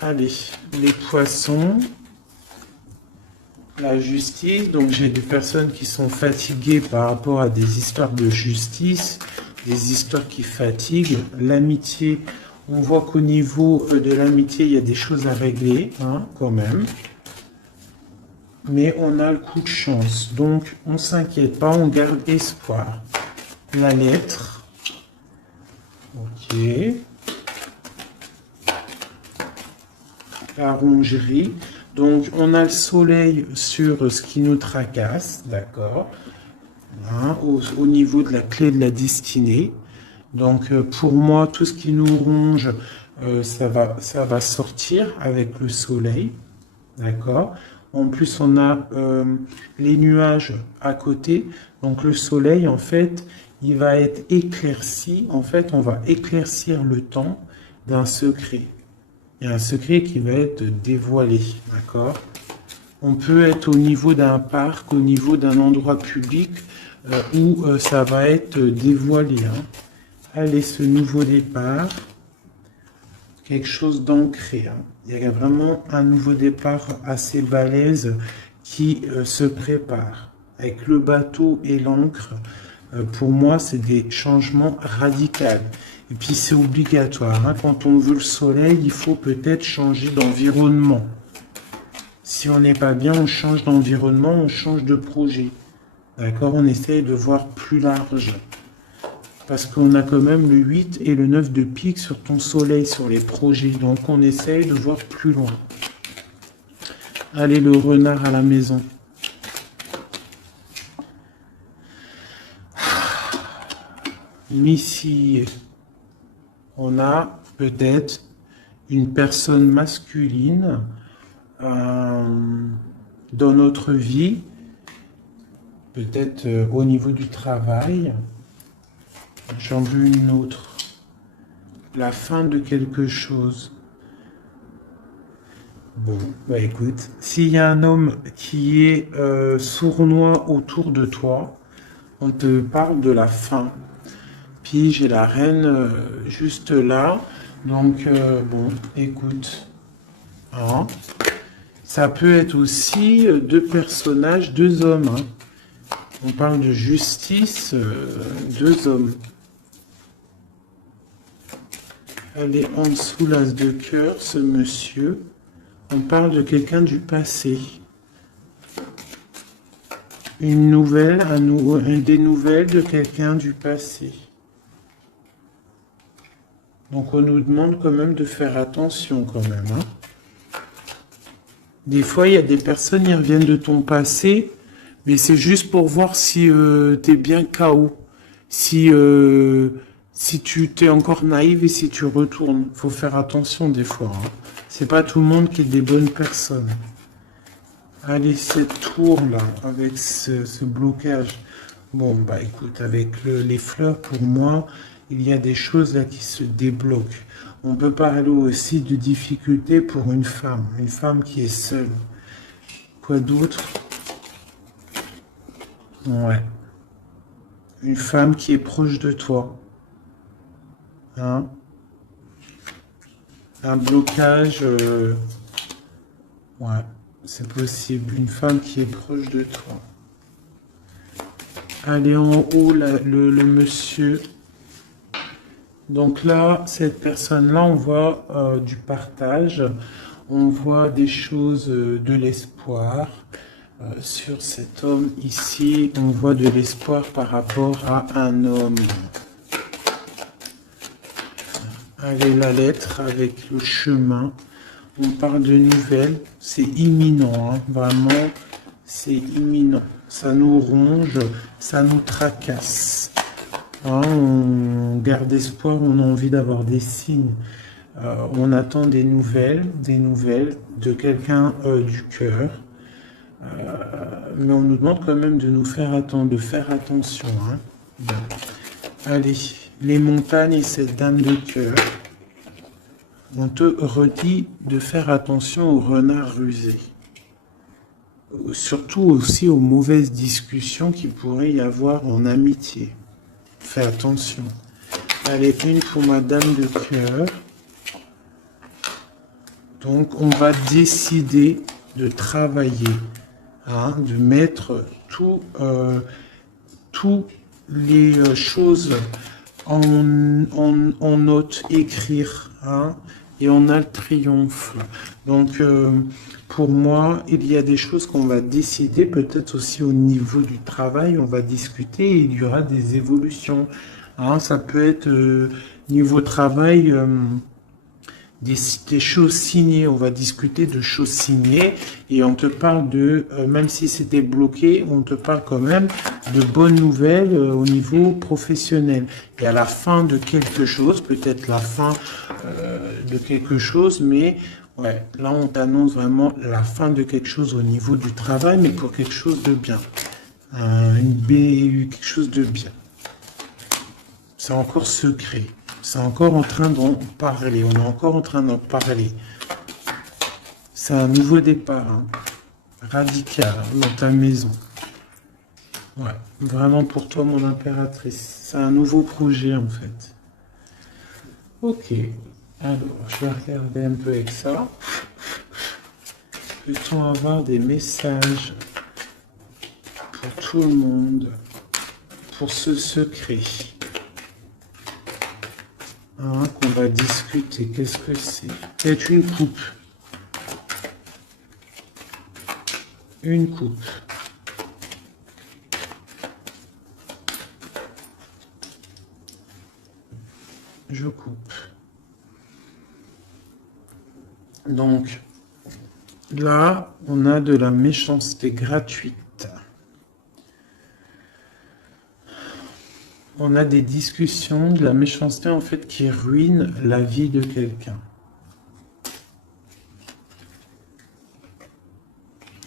Allez, les poissons. la justice. Donc j'ai des personnes qui sont fatiguées par rapport à des histoires de justice, des histoires qui fatiguent. L'amitié, on voit qu'au niveau de l'amitié, il y a des choses à régler, hein, quand même. Mais on a le coup de chance. Donc on s'inquiète pas, on garde espoir. La lettre. Ok. La rongerie. Donc, on a le soleil sur ce qui nous tracasse, d'accord, hein, au niveau de la clé de la destinée. Donc, pour moi, tout ce qui nous ronge, ça va sortir avec le soleil, d'accord. En plus, on a les nuages à côté. Donc, le soleil, en fait, il va être éclairci. En fait, on va éclaircir le temps d'un secret. Il y a un secret qui va être dévoilé, d'accord? On peut être au niveau d'un parc, au niveau d'un endroit public où ça va être dévoilé. Hein. Allez, ce nouveau départ, quelque chose d'ancré. Hein. Il y a vraiment un nouveau départ assez balèze qui se prépare. Avec le bateau et l'encre, pour moi, c'est des changements radicaux. Et puis c'est obligatoire, hein. Quand on veut le soleil, il faut peut-être changer d'environnement. Si on n'est pas bien, on change d'environnement, on change de projet. D'accord? On essaye de voir plus large. Parce qu'on a quand même le 8 et le 9 de pique sur ton soleil, sur les projets. Donc on essaye de voir plus loin. Allez, le renard à la maison. Ici, on a peut-être une personne masculine dans notre vie, peut-être au niveau du travail. J'en veux une autre. La fin de quelque chose. Bon, bah écoute, s'il y a un homme qui est sournois autour de toi, on te parle de la fin. Puis j'ai la reine juste là. Donc, bon, écoute. Hein. Ça peut être aussi deux personnages, deux hommes. Hein. On parle de justice, deux hommes. Elle est en dessous l'as de cœur, ce monsieur. On parle de quelqu'un du passé. Une nouvelle, des nouvelles de quelqu'un du passé. Donc on nous demande quand même de faire attention quand même. Hein. Des fois, il y a des personnes qui reviennent de ton passé, mais c'est juste pour voir si tu es bien KO. Si tu t'es encore naïve et si tu retournes. Faut faire attention des fois. Hein. C'est pas tout le monde qui est des bonnes personnes. Allez, cette tour-là, avec ce blocage. Bon, bah écoute, avec les fleurs, pour moi, il y a des choses là qui se débloquent. On peut parler aussi de difficultés pour une femme qui est seule. Quoi d'autre? Ouais. Une femme qui est proche de toi. Hein? Un blocage. Ouais, c'est possible. Une femme qui est proche de toi. Allez, en haut, le monsieur. Donc là, cette personne-là, on voit du partage. On voit des choses, de l'espoir. Sur cet homme ici, on voit de l'espoir par rapport à un homme. Allez, la lettre avec le chemin. On parle de nouvelles. C'est imminent, hein, vraiment. C'est imminent. Ça nous ronge, ça nous tracasse. Hein, on garde espoir, on a envie d'avoir des signes. On attend des nouvelles de quelqu'un du cœur. Mais on nous demande quand même de nous faire attendre, de faire attention. Hein. Bon. Allez, les montagnes et cette dame de cœur. On te redit de faire attention aux renards rusés. Surtout aussi aux mauvaises discussions qu'il pourrait y avoir en amitié. Fais attention. Allez, une pour ma dame de cœur. Donc, on va décider de travailler hein, de mettre toutes les choses en note, écrire, hein, et on a le triomphe. Donc, pour moi, il y a des choses qu'on va décider, peut-être aussi au niveau du travail, on va discuter et il y aura des évolutions. Hein, ça peut être niveau travail, des, des choses signées, on va discuter de choses signées et on te parle de, même si c'était bloqué, on te parle quand même de bonnes nouvelles au niveau professionnel. Et à la fin de quelque chose, peut-être la fin de quelque chose, mais ouais, là on t'annonce vraiment la fin de quelque chose au niveau du travail, mais pour quelque chose de bien. Une BU, quelque chose de bien. C'est encore secret. C'est encore en train d'en parler. On est encore en train d'en parler. C'est un nouveau départ, hein, radical, hein, dans ta maison. Ouais, vraiment pour toi, mon impératrice. C'est un nouveau projet, en fait. Ok. Alors, je vais regarder un peu avec ça. Peut-on avoir des messages pour tout le monde, pour ce secret? Hein, qu'on va discuter. Qu'est-ce que c'est? C'est une coupe. Une coupe. Je coupe. Donc, là, on a de la méchanceté gratuite. On a des discussions, de la méchanceté en fait qui ruine la vie de quelqu'un.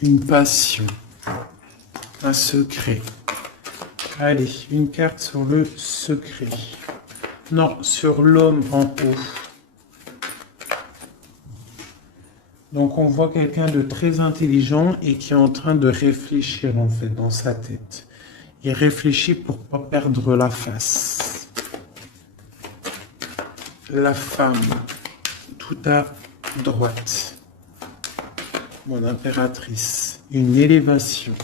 Une passion, un secret. Allez, une carte sur le secret. Non, sur l'homme en haut. Donc on voit quelqu'un de très intelligent et qui est en train de réfléchir en fait dans sa tête. Il réfléchit pour pas perdre la face. La femme, tout à droite. Mon impératrice, une élévation.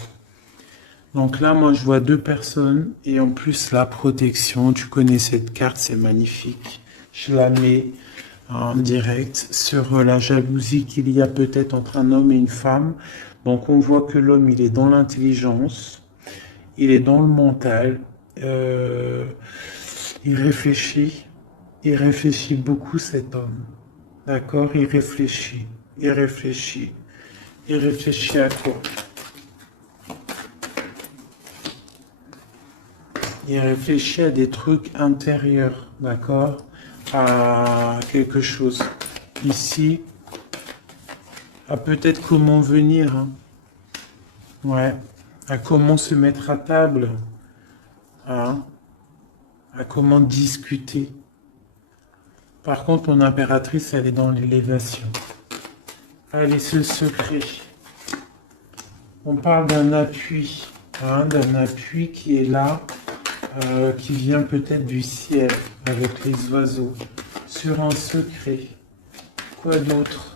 Donc là, moi, je vois deux personnes et en plus la protection. Tu connais cette carte, c'est magnifique. Je la mets en direct sur la jalousie qu'il y a peut-être entre un homme et une femme. Donc on voit que l'homme, il est dans l'intelligence. Il est dans le mental, il réfléchit beaucoup cet homme, d'accord? Il réfléchit à quoi? Il réfléchit à des trucs intérieurs, d'accord? À quelque chose. Ici, à peut-être comment venir, hein. Ouais. À comment se mettre à table, hein, à comment discuter. Par contre, mon impératrice, elle est dans l'élévation. Allez, ce secret. On parle d'un appui, hein, d'un appui qui est là, qui vient peut-être du ciel, avec les oiseaux, sur un secret. Quoi d'autre?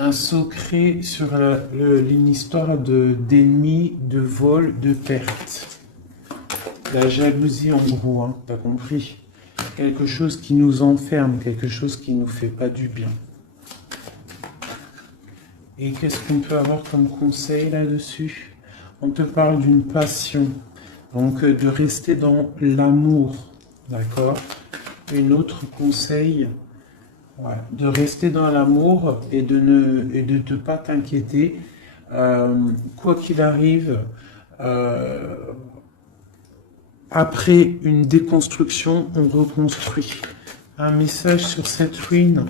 Un secret sur une histoire d'ennemis, de vol, de perte. La jalousie en gros, hein, t'as compris? Quelque chose qui nous enferme, quelque chose qui nous fait pas du bien. Et qu'est-ce qu'on peut avoir comme conseil là-dessus? On te parle d'une passion, donc de rester dans l'amour, d'accord? Une autre conseil... Ouais, de rester dans l'amour et de ne pas t'inquiéter. Quoi qu'il arrive, après une déconstruction, on reconstruit. Un message sur cette ruine.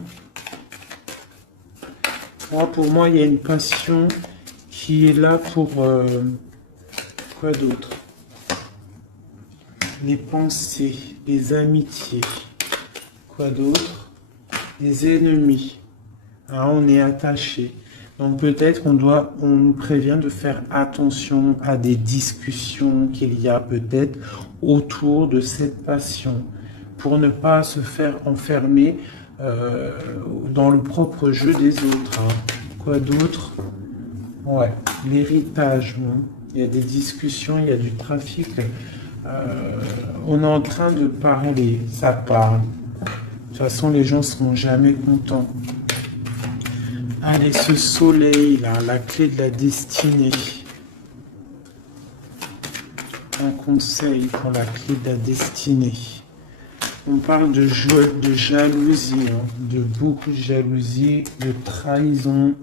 Pour moi, il y a une passion qui est là pour... quoi d'autre? Les pensées, les amitiés. Quoi d'autre? Les ennemis, hein, on est attaché. Donc peut-être on nous prévient de faire attention à des discussions qu'il y a peut-être autour de cette passion, pour ne pas se faire enfermer dans le propre jeu des autres. Hein. Quoi d'autre? Ouais, l'héritage, hein. Il y a des discussions, il y a du trafic. On est en train de parler, ça parle. De toute façon, les gens seront jamais contents. Allez, ce soleil là, la clé de la destinée. Un conseil pour la clé de la destinée. On parle de jalousie, hein, de beaucoup de jalousie, de trahison,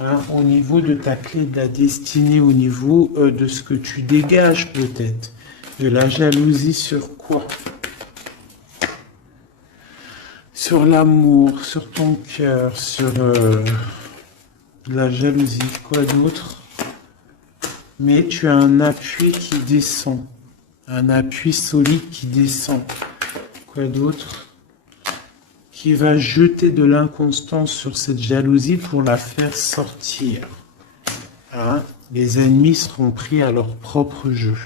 hein, au niveau de ta clé de la destinée, au niveau de ce que tu dégages peut-être. De la jalousie sur quoi? Sur l'amour, sur ton cœur, sur la jalousie, quoi d'autre? Mais tu as un appui qui descend, un appui solide qui descend. Quoi d'autre? Qui va jeter de l'inconstance sur cette jalousie pour la faire sortir. Hein? Les ennemis seront pris à leur propre jeu.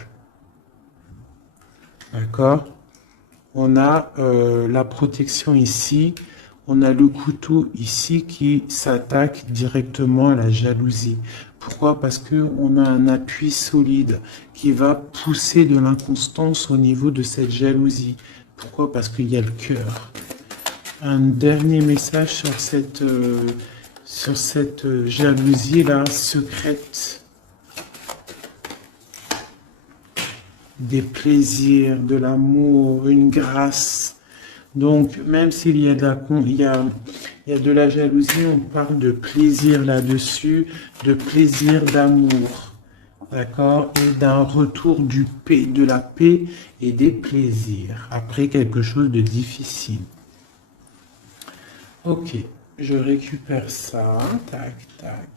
D'accord? On a la protection ici. On a le couteau ici qui s'attaque directement à la jalousie. Pourquoi? Parce qu'on a un appui solide qui va pousser de l'inconstance au niveau de cette jalousie. Pourquoi? Parce qu'il y a le cœur. Un dernier message sur cette jalousie-là secrète. Des plaisirs, de l'amour, une grâce. Donc, même s'il y a de la jalousie, on parle de plaisir là-dessus, de plaisir d'amour. D'accord? Et d'un retour de la paix et des plaisirs, après quelque chose de difficile. Ok, je récupère ça. Tac, tac.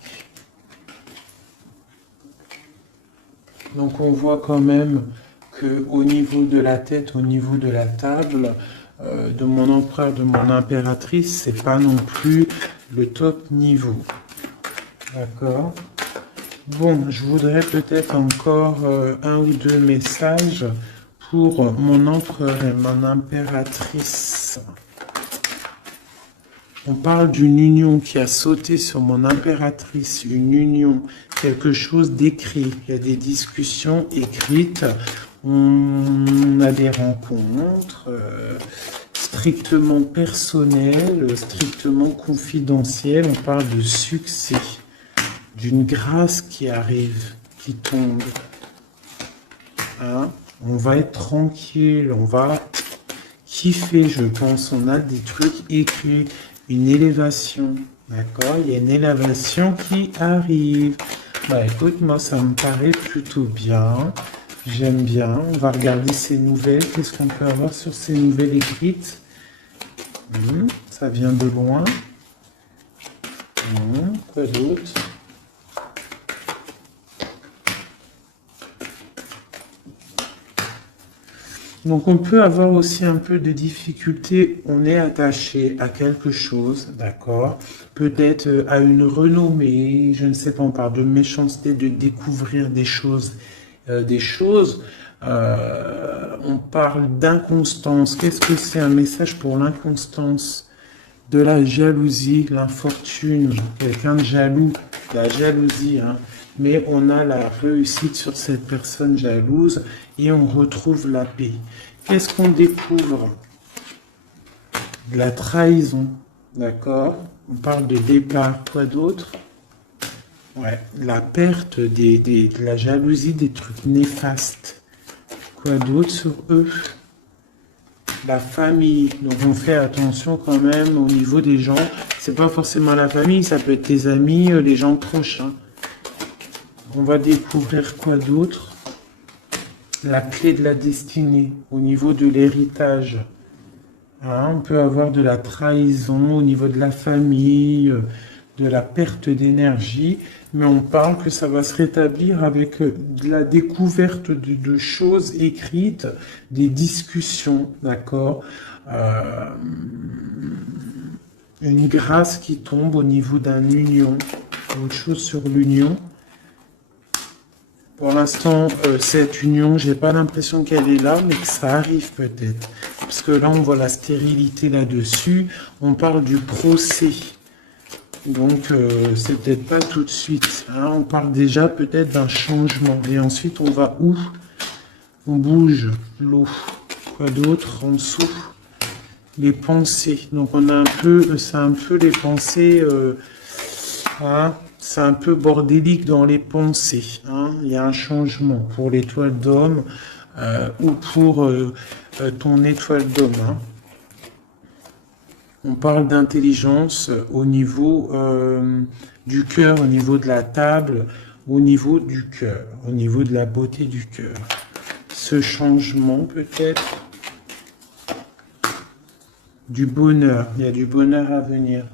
Donc, on voit quand même qu'au niveau de la tête, au niveau de la table, de mon empereur, de mon impératrice, c'est pas non plus le top niveau. D'accord? Bon, je voudrais peut-être encore un ou deux messages pour mon empereur et mon impératrice. On parle d'une union qui a sauté sur mon impératrice, une union, quelque chose d'écrit. Il y a des discussions écrites, on a des rencontres strictement personnelles, strictement confidentielles. On parle de succès, d'une grâce qui arrive, qui tombe. Hein? On va être tranquille, on va kiffer, je pense. On a des trucs écrits. Une élévation, d'accord? Il y a une élévation qui arrive. Bah écoute, moi ça me paraît plutôt bien. J'aime bien. On va regarder ces nouvelles. Qu'est-ce qu'on peut avoir sur ces nouvelles écrites? Ça vient de loin. Quoi d'autre? Donc on peut avoir aussi un peu de difficulté, on est attaché à quelque chose, d'accord? Peut-être à une renommée, je ne sais pas, on parle de méchanceté, de découvrir des choses. On parle d'inconstance. Qu'est-ce que c'est un message pour l'inconstance? De la jalousie, l'infortune, quelqu'un de jaloux, la jalousie, hein. Mais on a la réussite sur cette personne jalouse et on retrouve la paix. Qu'est-ce qu'on découvre? De la trahison, d'accord? On parle de départ, quoi d'autre? Ouais, la perte de la jalousie, des trucs néfastes. Quoi d'autre sur eux? La famille, donc on fait attention quand même au niveau des gens. C'est pas forcément la famille, ça peut être tes amis, les gens proches, hein. On va découvrir quoi d'autre? La clé de la destinée, au niveau de l'héritage. Hein, on peut avoir de la trahison au niveau de la famille, de la perte d'énergie, mais on parle que ça va se rétablir avec de la découverte de choses écrites, des discussions, d'accord? Une grâce qui tombe au niveau d'un union, autre chose sur l'union. Pour l'instant, cette union, j'ai pas l'impression qu'elle est là, mais que ça arrive peut-être. Parce que là, on voit la stérilité là-dessus. On parle du procès. Donc, c'est peut-être pas tout de suite. Hein. On parle déjà peut-être d'un changement. Et ensuite, on va où? On bouge l'eau. Quoi d'autre en dessous? Les pensées. Donc, on a un peu, c'est un peu les pensées. Hein, c'est un peu bordélique dans les pensées. Hein. Il y a un changement pour l'étoile d'homme ou pour ton étoile d'homme. Hein. On parle d'intelligence au niveau du cœur, au niveau de la table, au niveau du cœur, au niveau de la beauté du cœur. Ce changement peut-être du bonheur. Il y a du bonheur à venir.